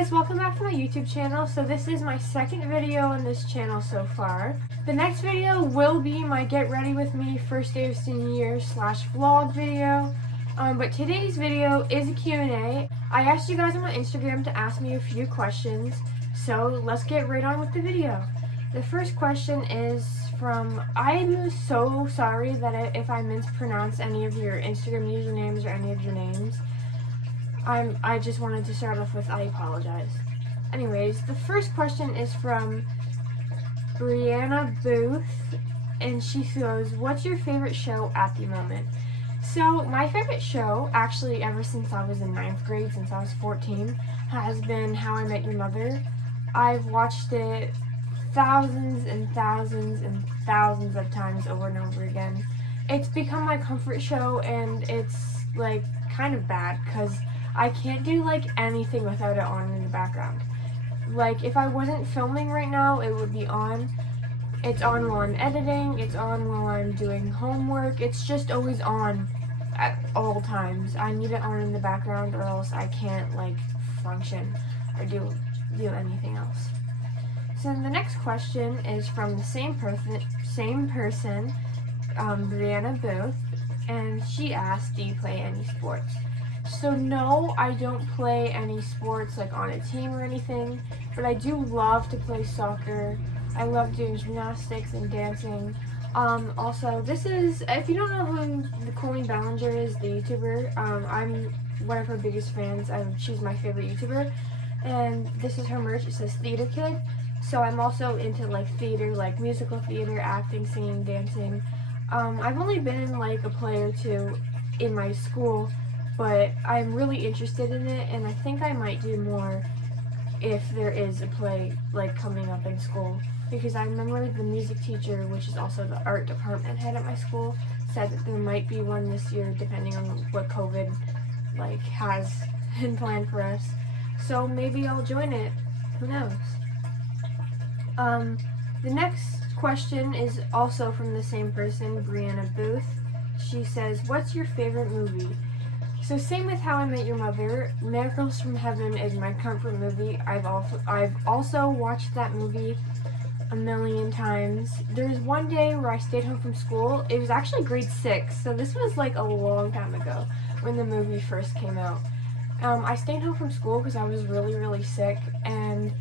guys, welcome back to my YouTube channel. So this is my second video on this channel so far. The next video will be my get ready with me first day of senior year / vlog video. But today's video is a Q&A. I asked you guys on my Instagram to ask me a few questions, so let's get right on with the video. The first question is from, I'm so sorry that if I mispronounce any of your Instagram usernames or any of your names. I just wanted to start off with I apologize. Anyways, the first question is from Brianna Booth, and she goes, what's your favorite show at the moment? So my favorite show, actually ever since I was in 9th grade, since I was 14, has been How I Met Your Mother. I've watched it thousands and thousands and thousands of times over and over again. It's become my comfort show, and it's like kind of bad because I can't do like anything without it on in the background. Like if I wasn't filming right now, it would be on. It's on while I'm editing, it's on while I'm doing homework, it's just always on at all times. I need it on in the background or else I can't like function or do anything else. So the next question is from the same person, Brianna Booth, and she asked, do you play any sports? So no, I don't play any sports like on a team or anything, but I do love to play soccer. I love doing gymnastics and dancing. Also, this is, if you don't know who Nicole Ballinger is, the YouTuber, I'm one of her biggest fans. She's my favorite YouTuber, and this is her merch. It says Theater Kid. So I'm also into like theater, like musical theater, acting, singing, dancing. I've only been in like a play or two in my school, but I'm really interested in it, and I think I might do more if there is a play like coming up in school, because I remember the music teacher, which is also the art department head at my school, said that there might be one this year depending on what COVID like has in plan for us. So maybe I'll join it. Who knows? The next question is also from the same person, Brianna Booth. She says, what's your favorite movie? So same with How I Met Your Mother, Miracles from Heaven is my comfort movie. I've also watched that movie a million times. There's one day where I stayed home from school. It was actually grade 6, so this was like a long time ago when the movie first came out. I stayed home from school because I was really sick, and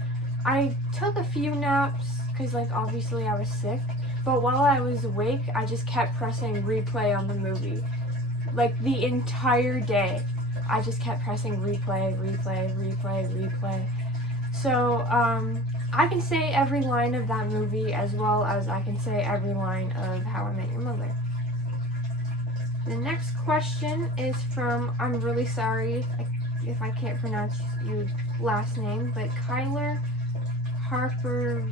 I took a few naps because like obviously I was sick, but while I was awake I just kept pressing replay on the movie. Like the entire day I just kept pressing replay. So I can say every line of that movie as well as I can say every line of How I Met Your Mother. The next question is from, I'm really sorry if I can't pronounce your last name, but Kyler Harper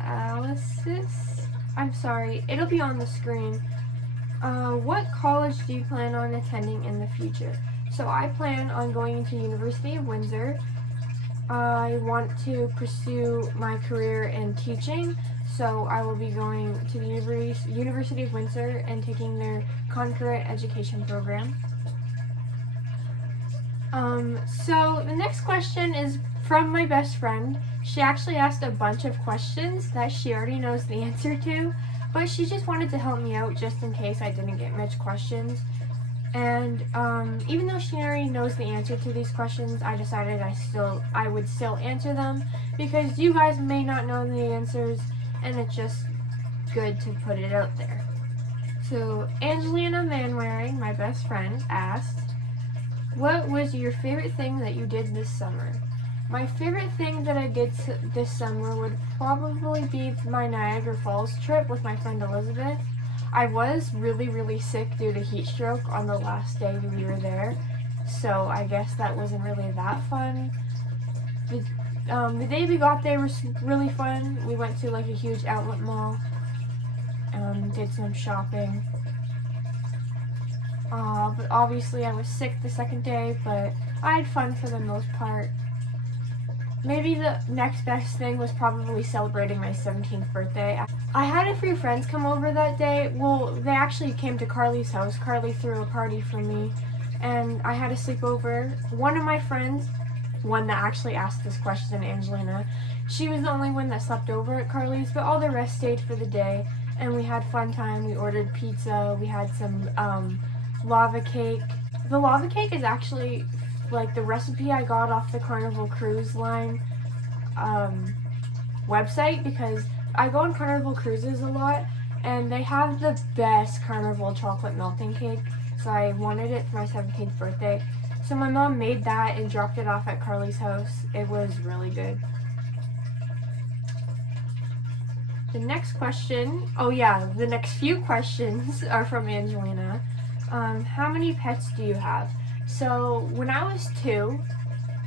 Alice's. I'm sorry, it'll be on the screen. What college do you plan on attending in the future? So I plan on going to University of Windsor. I want to pursue my career in teaching, so I will be going to the University of Windsor and taking their concurrent education program. So the next question is from my best friend. She actually asked a bunch of questions that she already knows the answer to, but she just wanted to help me out just in case I didn't get much questions. And even though she already knows the answer to these questions, I decided I would still answer them because you guys may not know the answers, and it's just good to put it out there. So Angelina Manwaring, my best friend, asked, what was your favorite thing that you did this summer? My favorite thing that I did this summer would probably be my Niagara Falls trip with my friend Elizabeth. I was really sick due to heat stroke on the last day we were there, so I guess that wasn't really that fun. The day we got there was really fun. We went to like a huge outlet mall, did some shopping. But obviously I was sick the second day, but I had fun for the most part. Maybe the next best thing was probably celebrating my 17th birthday. I had a few friends come over that day. Well, they actually came to Carly's house. Carly threw a party for me, and I had a sleepover. One of my friends one that actually asked this question, Angelina. She was the only one that slept over at Carly's, but all the rest stayed for the day, and we had fun time. We ordered pizza. We had some lava cake. The lava cake is actually like the recipe I got off the Carnival Cruise Line website, because I go on Carnival Cruises a lot, and they have the best Carnival chocolate melting cake, so I wanted it for my 17th birthday. So my mom made that and dropped it off at Carly's house. It was really good. The next question, the next few questions are from Angelina. How many pets do you have? So when I was 2,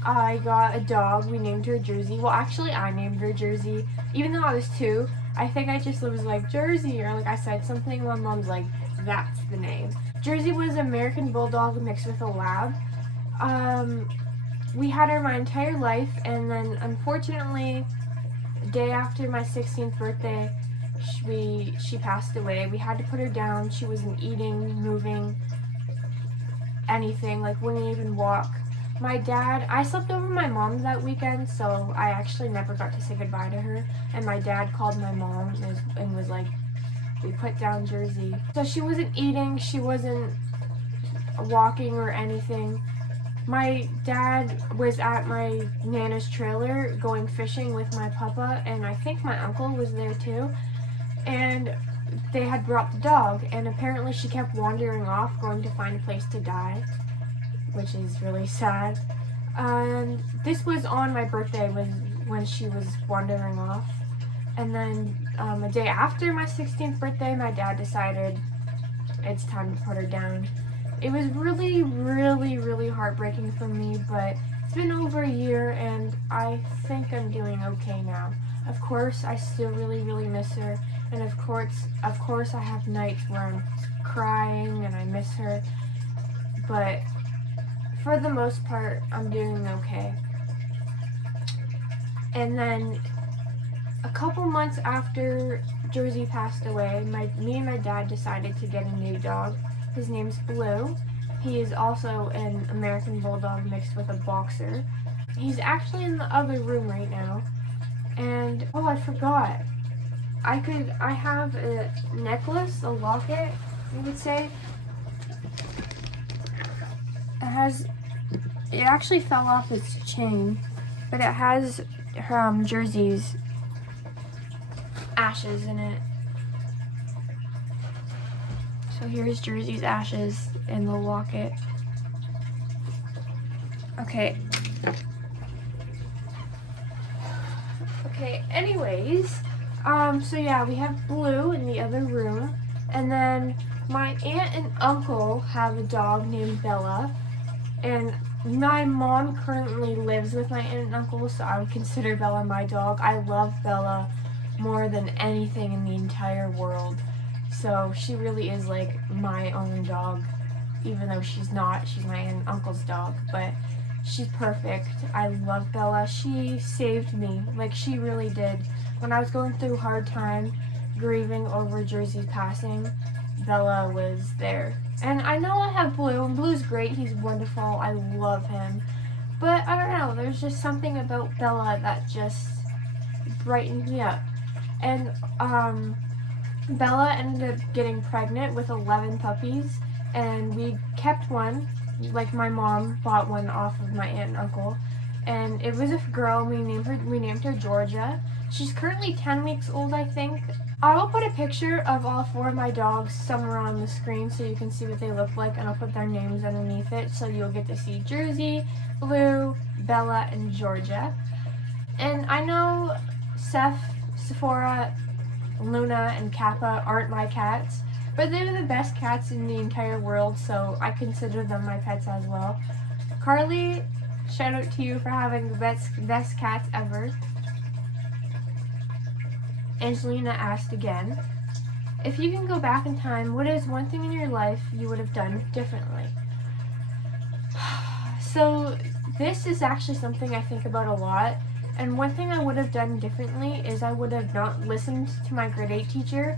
I got a dog. We named her Jersey. Well, actually, I named her Jersey. Even though I was 2, I think I just was like, Jersey, or like I said something. My mom's like, that's the name. Jersey was American Bulldog mixed with a Lab. We had her my entire life, and then unfortunately, the day after my 16th birthday, she passed away. We had to put her down. She wasn't eating, moving, anything, like wouldn't even walk. I slept over my mom that weekend, so I actually never got to say goodbye to her. And my dad called my mom and was like, we put down Jersey. So she wasn't eating, she wasn't walking or anything. My dad was at my Nana's trailer going fishing with my papa, and I think my uncle was there too. And they had brought the dog, and apparently she kept wandering off, going to find a place to die, which is really sad. And this was on my birthday when she was wandering off. And then a day after my 16th birthday, my dad decided it's time to put her down. It was really, really, really heartbreaking for me, but it's been over a year, and I think I'm doing okay now. Of course, I still really, really miss her, and of course, I have nights where I'm crying and I miss her, but for the most part, I'm doing okay. And then a couple months after Jersey passed away, me and my dad decided to get a new dog. His name's Blue. He is also an American Bulldog mixed with a Boxer. He's actually in the other room right now. And, I forgot. I have a necklace, a locket, you would say. It actually fell off its chain, but it has Jersey's ashes in it. So here's Jersey's ashes in the locket. Okay, anyways, so yeah, we have Blue in the other room, and then my aunt and uncle have a dog named Bella, and my mom currently lives with my aunt and uncle, so I would consider Bella my dog. I love Bella more than anything in the entire world. So she really is like my own dog, even though she's not. She's my aunt and uncle's dog, but she's perfect. I love Bella. She saved me, like she really did. When I was going through a hard time grieving over Jersey's passing, Bella was there. And I know I have Blue, and Blue's great. He's wonderful. I love him. But I don't know, there's just something about Bella that just brightened me up. And Bella ended up getting pregnant with 11 puppies, and we kept one. Like my mom bought one off of my aunt and uncle, and it was a girl. We named her Georgia. She's currently 10 weeks old, I think. I will put a picture of all 4 of my dogs somewhere on the screen so you can see what they look like, and I'll put their names underneath it so you'll get to see Jersey, Blue, Bella, and Georgia. And I know Seth, Sephora, Luna, and Kappa aren't my cats, but they're the best cats in the entire world, so I consider them my pets as well. Carly, shout out to you for having the best cats ever. Angelina asked again, if you can go back in time, what is one thing in your life you would have done differently? So this is actually something I think about a lot. And one thing I would have done differently is I would have not listened to my grade 8 teacher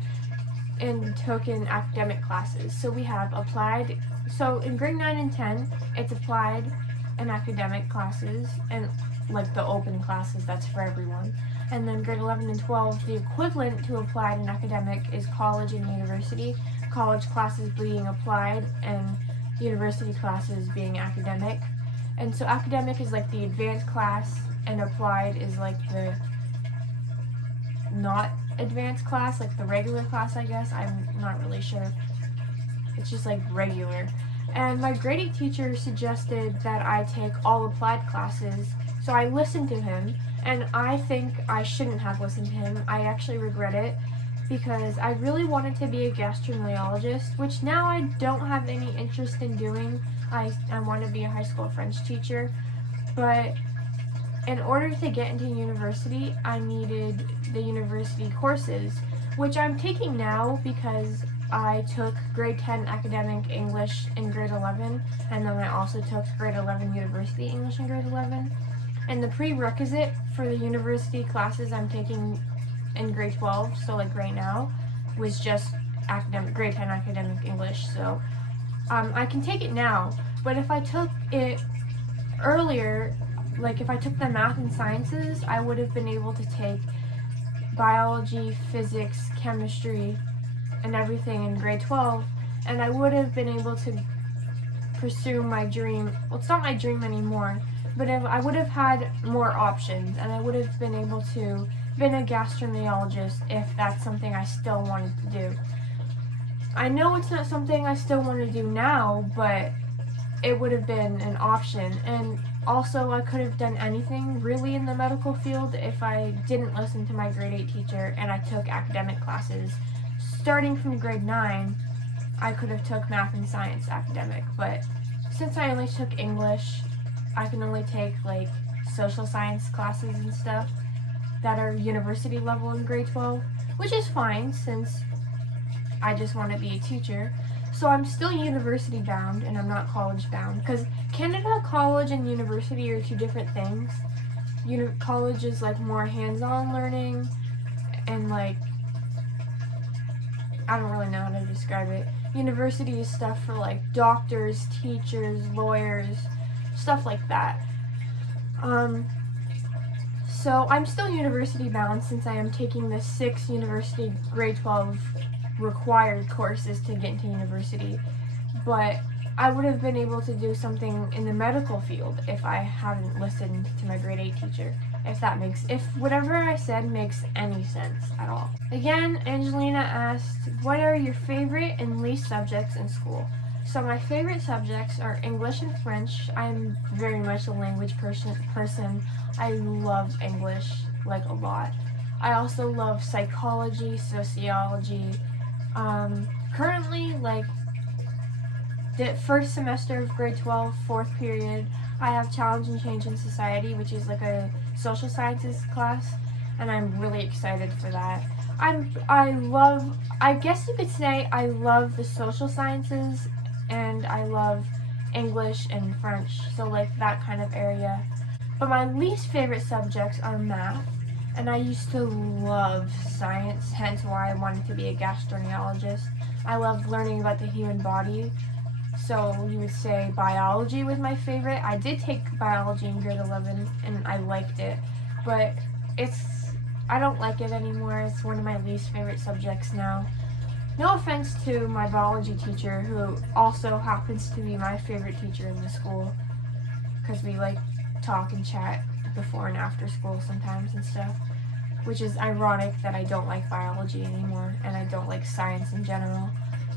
and taken academic classes. So we have applied, so in grade 9 and 10, it's applied, and academic classes, and like the open classes, that's for everyone. And then grade 11 and 12, the equivalent to applied and academic is college and university. College classes being applied and university classes being academic. And so academic is like the advanced class, and applied is like the not advanced class, like the regular class, I guess. I'm not really sure. It's just like regular. And my grade 8 teacher suggested that I take all applied classes, so I listened to him, and I think I shouldn't have listened to him. I actually regret it, because I really wanted to be a gastroenterologist, which now I don't have any interest in doing. I want to be a high school French teacher, but in order to get into university, I needed the university courses, which I'm taking now because I took grade 10 academic English in grade 11, and then I also took grade 11 university English in grade 11. And the prerequisite for the university classes I'm taking in grade 12, so like right now, was just grade 10 academic English. So I can take it now, but if I took it earlier, like if I took the math and sciences, I would have been able to take biology, physics, chemistry, and everything in grade 12, and I would have been able to pursue my dream. Well, it's not my dream anymore, but I would have had more options, and I would have been able to been a gastroenterologist if that's something I still wanted to do. I know it's not something I still want to do now, but it would have been an option. And also, I could have done anything really in the medical field if I didn't listen to my grade 8 teacher and I took academic classes. Starting from grade 9, I could have took math and science academic, but since I only took English, I can only take like social science classes and stuff that are university level in grade 12, which is fine since I just want to be a teacher. So I'm still university bound and I'm not college bound, because Canada college and university are two different things. College is like more hands-on learning, and like, I don't really know how to describe it. University is stuff for like doctors, teachers, lawyers, stuff like that. So I'm still university bound since I am taking the 6 university grade 12 required courses to get into university, but I would have been able to do something in the medical field if I hadn't listened to my grade 8 teacher, if whatever I said makes any sense at all. Again, Angelina asked, what are your favorite and least subjects in school? So my favorite subjects are English and French. I'm very much a language person. I love English, like a lot. I also love psychology, sociology. Currently, like, the first semester of grade 12, 4th period, I have Challenge and Change in Society, which is like a social sciences class, and I'm really excited for that. I guess you could say I love the social sciences, and I love English and French, so like that kind of area. But my least favorite subjects are math, and I used to love science, hence why I wanted to be a gastroenterologist. I loved learning about the human body, so you would say biology was my favorite. I did take biology in grade 11, and I liked it, but I don't like it anymore. It's one of my least favorite subjects now. No offense to my biology teacher, who also happens to be my favorite teacher in the school, because we like talk and chat before and after school sometimes and stuff, which is ironic that I don't like biology anymore, and I don't like science in general.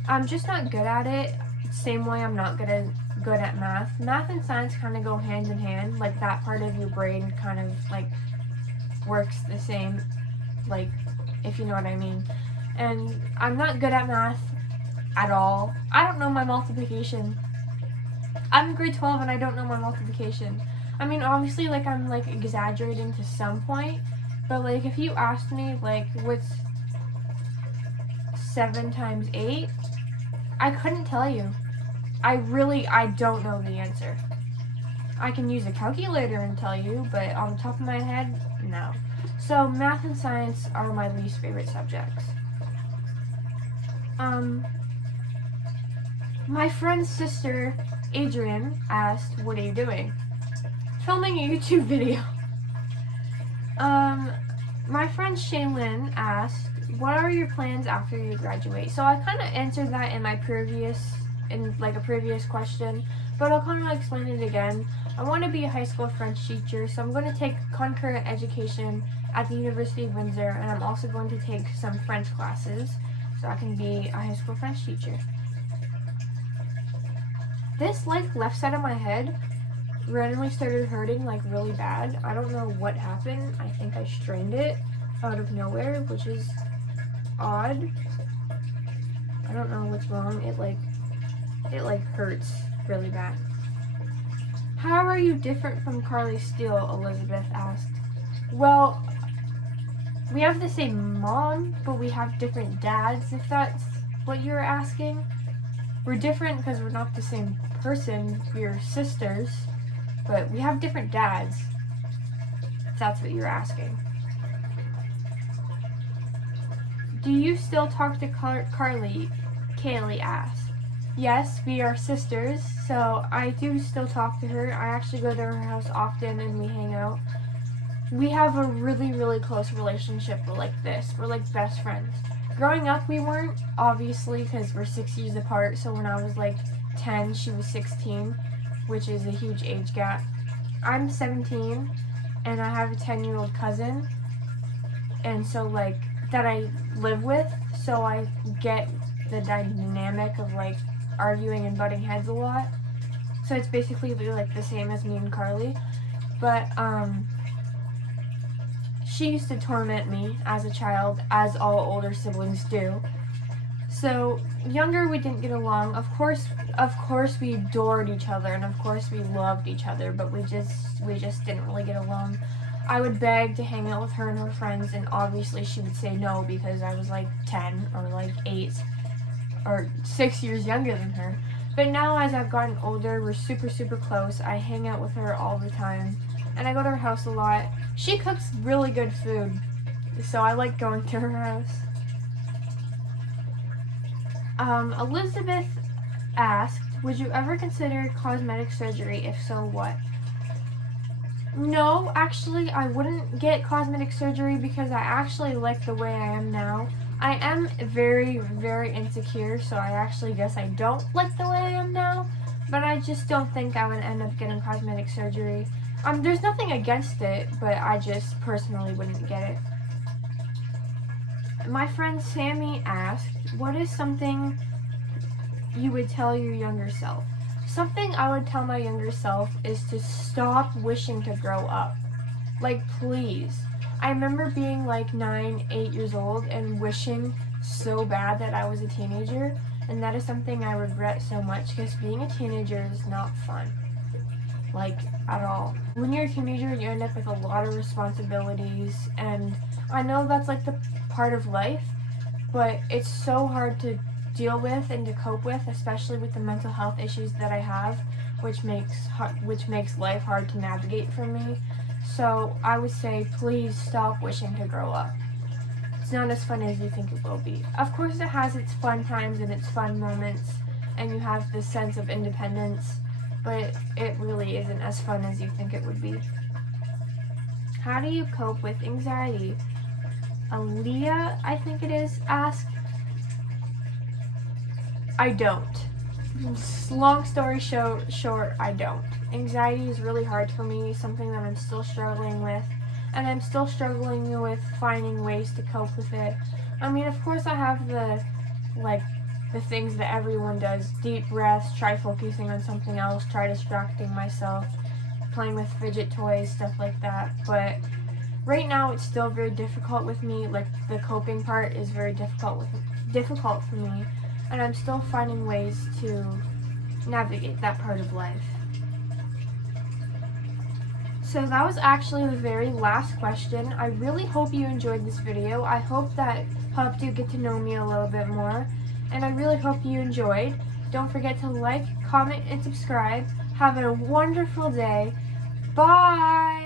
I'm just not good at it, same way I'm not good at math. Math and science kind of go hand in hand, like that part of your brain kind of like works the same, like, if you know what I mean. And I'm not good at math at all. I don't know my multiplication. I'm in grade 12 and I don't know my multiplication. I mean, obviously, like, I'm, like, exaggerating to some point, but, like, if you asked me, like, what's 7 times 8, I couldn't tell you. I don't know the answer. I can use a calculator and tell you, but on the top of my head, no. So, math and science are my least favorite subjects. My friend's sister, Adrian, asked, what are you doing? filming a YouTube video. My friend Shaylin asked, what are your plans after you graduate? So I kind of answered that in a previous question, but I'll kind of explain it again. I want to be a high school French teacher, so I'm going to take concurrent education at the University of Windsor, and I'm also going to take some French classes so I can be a high school French teacher. This left side of my head randomly started hurting really bad. I don't know what happened. I think I strained it out of nowhere, which is odd. I don't know what's wrong. It hurts really bad. How are you different from Carly Steele? Elizabeth asked. Well, we have the same mom, but we have different dads, if that's what you're asking. We're different because we're not the same person. We're sisters, but we have different dads, if that's what you're asking. Do you still talk to Carly? Kaylee asked. Yes, we are sisters, so I do still talk to her. I actually go to her house often and we hang out. We have a really, really close relationship. We're like this. We're like best friends. Growing up, we weren't, obviously, because we're 6 years apart. So when I was 10, she was 16, which is a huge age gap. I'm 17, and I have a 10-year-old cousin, and so that I live with. So I get the dynamic of arguing and butting heads a lot. So it's basically the same as me and Carly. But she used to torment me as a child, as all older siblings do. So younger we didn't get along. Of course we adored each other, and of course we loved each other, but we just didn't really get along. I would beg to hang out with her and her friends, and obviously she would say no because I was 10 or 8 or 6 years younger than her. But now as I've gotten older, we're super, super close. I hang out with her all the time, and I go to her house a lot. She cooks really good food, so I like going to her house. Elizabeth asked, would you ever consider cosmetic surgery? If so, what? No, actually, I wouldn't get cosmetic surgery because I actually like the way I am now. I am very, very insecure, so I actually guess I don't like the way I am now, but I just don't think I would end up getting cosmetic surgery. There's nothing against it, but I just personally wouldn't get it. My friend Sammy asked, what is something you would tell your younger self? Something I would tell my younger self is to stop wishing to grow up. Please. I remember being 9, 8 years old and wishing so bad that I was a teenager, and that is something I regret so much because being a teenager is not fun. At all. When you're a teenager, you end up with a lot of responsibilities, and I know that's the part of life, but it's so hard to deal with and to cope with, especially with the mental health issues that I have, which makes life hard to navigate for me. So I would say, please stop wishing to grow up. It's not as fun as you think it will be. Of course, it has its fun times and its fun moments, and you have this sense of independence, but it really isn't as fun as you think it would be. How do you cope with anxiety? Aaliyah, I think it is, asked. I don't. Long story short, I don't. Anxiety is really hard for me, something that I'm still struggling with, and I'm still struggling with finding ways to cope with it. Of course I have the things that everyone does, deep breaths, try focusing on something else, try distracting myself, playing with fidget toys, stuff like that, but right now it's still very difficult with me. The coping part is very difficult for me, and I'm still finding ways to navigate that part of life. So that was actually the very last question. I really hope you enjoyed this video. I hope that helped you get to know me a little bit more, and I really hope you enjoyed. Don't forget to like, comment, and subscribe. Have a wonderful day. Bye!